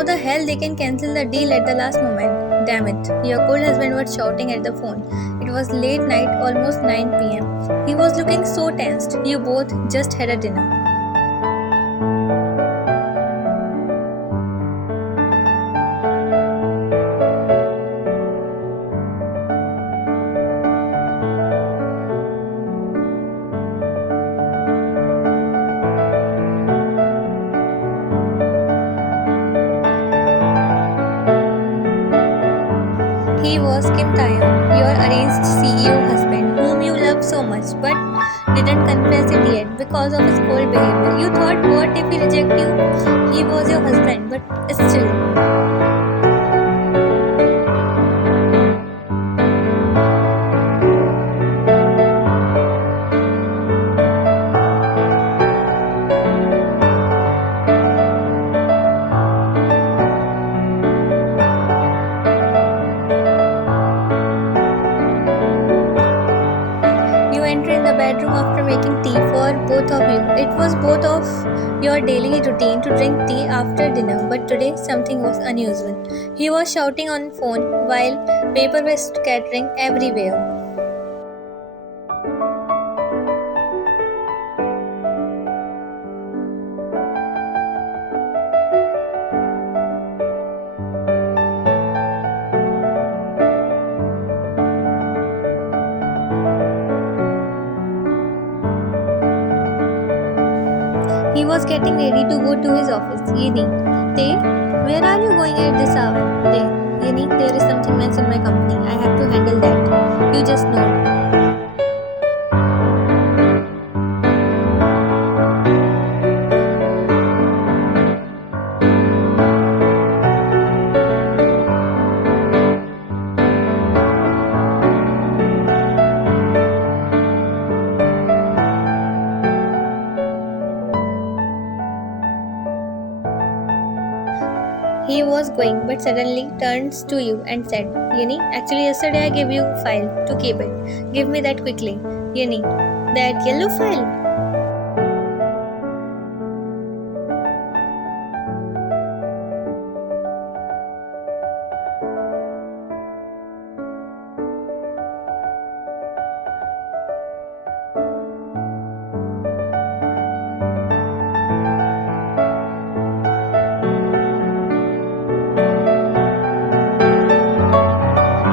How the hell they can cancel the deal at the last moment? Damn it. Your cold husband was shouting at the phone. It was late night, almost 9 pm. He was looking so tensed. You both just had a dinner. He was Kim Taeyong, your arranged CEO husband, whom you love so much, but didn't confess it yet because of his cold behavior. You thought, what if he reject you? He was your husband, but still. You enter in the bedroom after making tea for both of you. It was both of your daily routine to drink tea after dinner, but today something was unusual. He was shouting on phone while paper was scattering everywhere. He was getting ready to go to his office. Yini, Te, where are you going at this hour? Te, Yini, there is something mess in my company. I have to handle that. You just know. He was going, but suddenly turns to you and said, Yini, actually yesterday I gave you a file to keep it. Give me that quickly. Yini, that yellow file?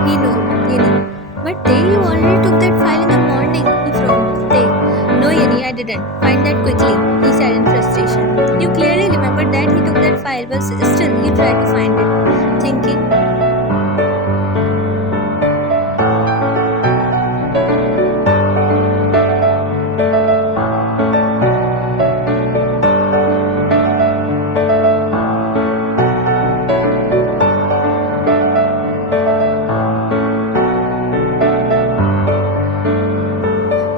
He nodded, Yeni. But Te, you already took that file in the morning, he frowned. Te, no Yeni, I didn't. Find that quickly, he said in frustration. You clearly remembered that he took that file, but still you tried to find it, thinking,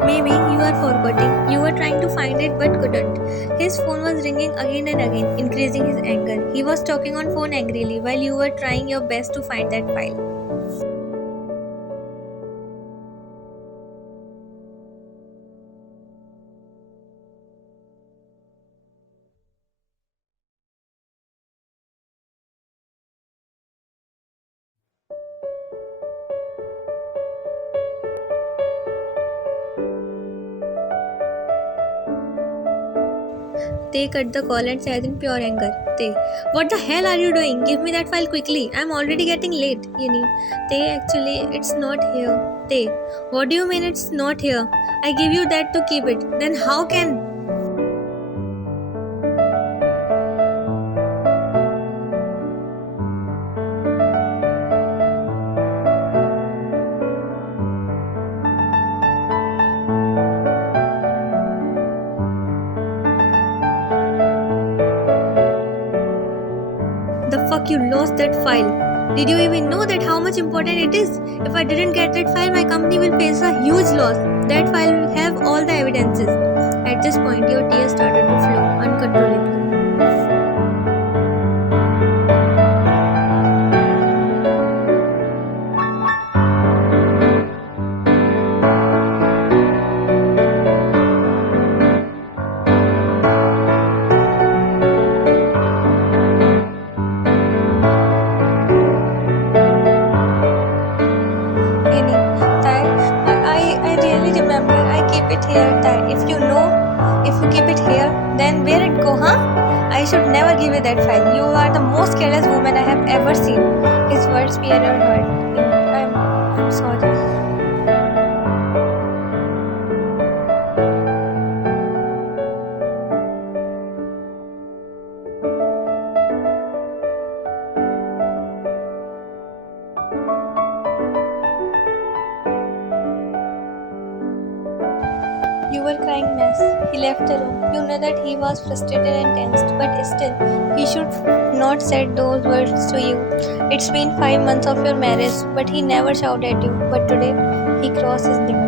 maybe you are forgetting. You were trying to find it but couldn't. His phone was ringing again and again, increasing his anger. He was talking on phone angrily while you were trying your best to find that file. They cut the call and said in pure anger, They, what the hell are you doing? Give me that file quickly. I'm already getting late. Yini, They, actually, it's not here. They, what do you mean it's not here? I give you that to keep it. Then how can? The fuck you lost that file? Did you even know that how much important it is? If I didn't get that file, my company will face a huge loss. That file will have all the evidences. At this point, your tears started to flow uncontrollably. Any Thai, I really remember. I keep it here, Thai. If you keep it here, then where it go, huh? I should never give you that file. You are the most careless woman I have ever seen. His words pierced her heart. I'm sorry. You were crying mess. He left the room. You know that he was frustrated and tensed, but still, he should not said those words to you. It's been 5 months of your marriage, but he never shouted at you. But today, he crossed his limit.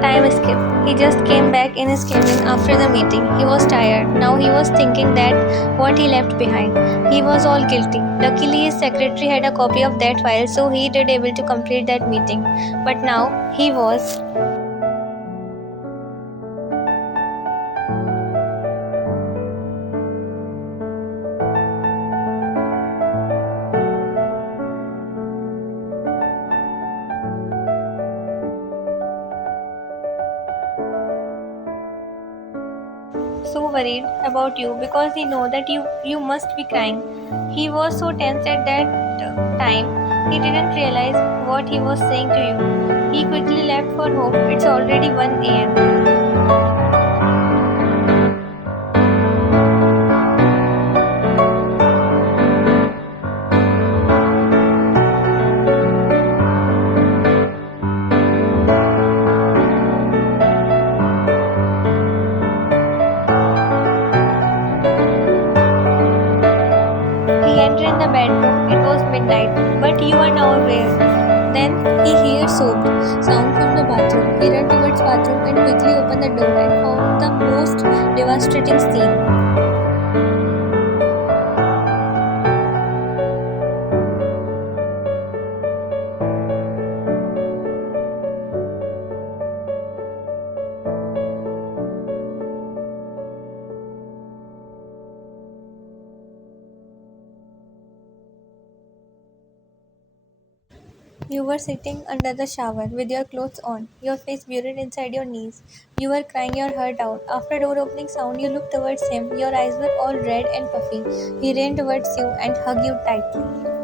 Time skipped. He just came back in his cabin after the meeting. He was tired. Now he was thinking that what he left behind. He was all guilty. Luckily, his secretary had a copy of that file, so he did able to complete that meeting. But now he was so worried about you because he know that you must be crying. He was so tense at that time. He didn't realize what he was saying to you. He quickly left for home. It's already 1 a.m. He entered in the bedroom. It was midnight, but you are now aware. Then he hears sobbed sound from the bathroom. He ran towards bathroom and quickly opened the door and found the most devastating scene. You were sitting under the shower with your clothes on, your face buried inside your knees. You were crying your heart out. After door opening sound, you looked towards him. Your eyes were all red and puffy. He ran towards you and hugged you tightly.